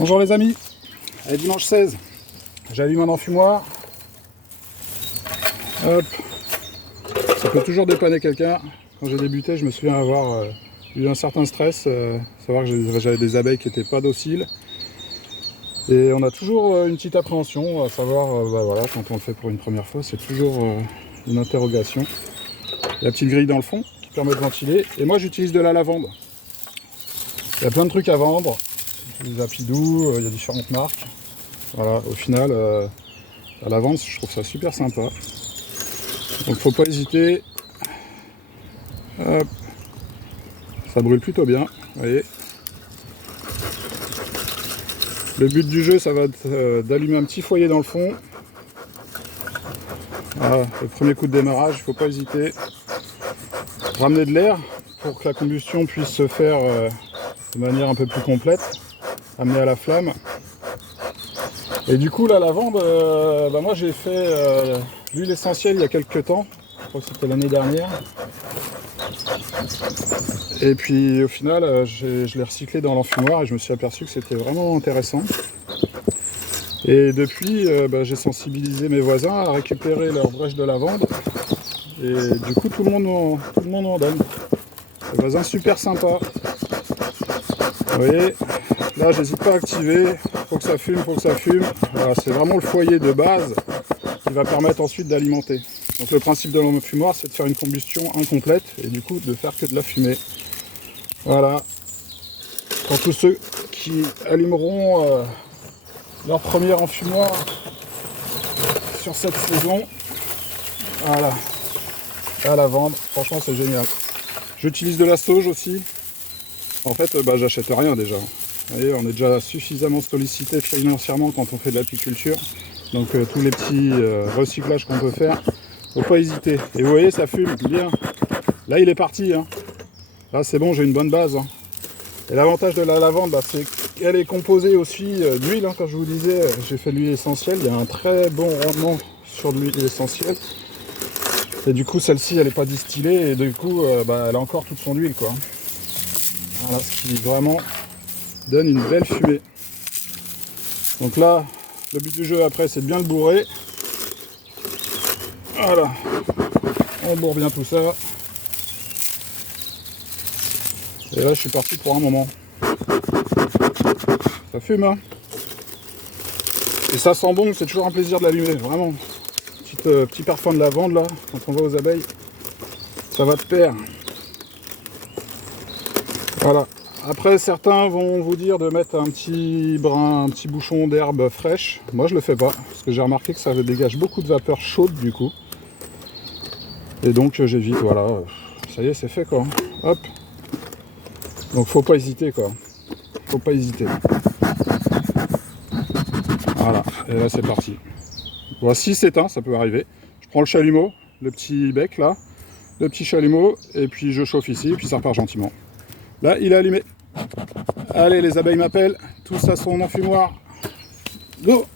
Bonjour les amis, allez, dimanche 16, j'allume un enfumoir. Hop. Ça peut toujours dépanner quelqu'un. Quand j'ai débuté, je me souviens avoir eu un certain stress, savoir que j'avais des abeilles qui n'étaient pas dociles. Et on a toujours une petite appréhension, à savoir, voilà, quand on le fait pour une première fois, c'est toujours une interrogation. Il y a la petite grille dans le fond qui permet de ventiler. Et moi j'utilise de la lavande. Il y a plein de trucs à vendre. J'utilise Apidou, il y a différentes marques. Voilà, au final, la lavande, je trouve ça super sympa. Donc faut pas hésiter. Hop. Ça brûle plutôt bien, vous voyez. Le but du jeu, ça va être d'allumer un petit foyer dans le fond. Voilà, le premier coup de démarrage, il ne faut pas hésiter. Ramener de l'air pour que la combustion puisse se faire de manière un peu plus complète. Amener à la flamme. Et du coup, la lavande, moi j'ai fait l'huile essentielle il y a quelques temps. Je crois que c'était l'année dernière. Et puis au final, je l'ai recyclé dans l'enfumoir et je me suis aperçu que c'était vraiment intéressant. Et depuis, j'ai sensibilisé mes voisins à récupérer leur brèche de lavande. Et du coup, tout le monde m'en donne. Les voisins super sympas. Vous voyez, là, j'hésite pas à activer. Faut que ça fume, faut que ça fume. Voilà, c'est vraiment le foyer de base qui va permettre ensuite d'alimenter. Donc le principe de l'enfumoir, c'est de faire une combustion incomplète et du coup de faire que de la fumée. Voilà. Pour tous ceux qui allumeront leur premier enfumoir sur cette saison, voilà, à la vendre, franchement c'est génial. J'utilise de la sauge aussi. En fait, j'achète rien déjà. Vous voyez, on est déjà suffisamment sollicité financièrement quand on fait de l'apiculture. Donc tous les petits recyclages qu'on peut faire, faut pas hésiter. Et vous voyez, ça fume bien. Là, il est parti. Hein. Là, c'est bon, j'ai une bonne base. Hein. Et l'avantage de la lavande, c'est qu'elle est composée aussi d'huile. Hein, comme je vous disais, j'ai fait de l'huile essentielle. Il y a un très bon rendement sur de l'huile essentielle. Et du coup, celle-ci, elle n'est pas distillée. Et du coup, elle a encore toute son huile, quoi. Voilà, ce qui vraiment donne une belle fumée. Donc là, le but du jeu après, c'est de bien le bourrer. Voilà. On bourre bien tout ça. Et là, je suis parti pour un moment. Ça fume, hein. Et ça sent bon, c'est toujours un plaisir de l'allumer, vraiment. Petit parfum de lavande, là, quand on va aux abeilles. Ça va de pair. Voilà. Après, certains vont vous dire de mettre un petit bouchon d'herbe fraîche. Moi, je le fais pas, parce que j'ai remarqué que ça dégage beaucoup de vapeur chaude, du coup. Et donc, j'évite, voilà. Ça y est, c'est fait, quoi. Hop. Donc, faut pas hésiter, quoi. Faut pas hésiter. Voilà. Et là, c'est parti. Voici, c'est éteint, ça peut arriver. Je prends le chalumeau, le petit bec, là. Le petit chalumeau, et puis je chauffe ici, et puis ça repart gentiment. Là, il est allumé. Allez, les abeilles m'appellent. Tous à son enfumoir. Go!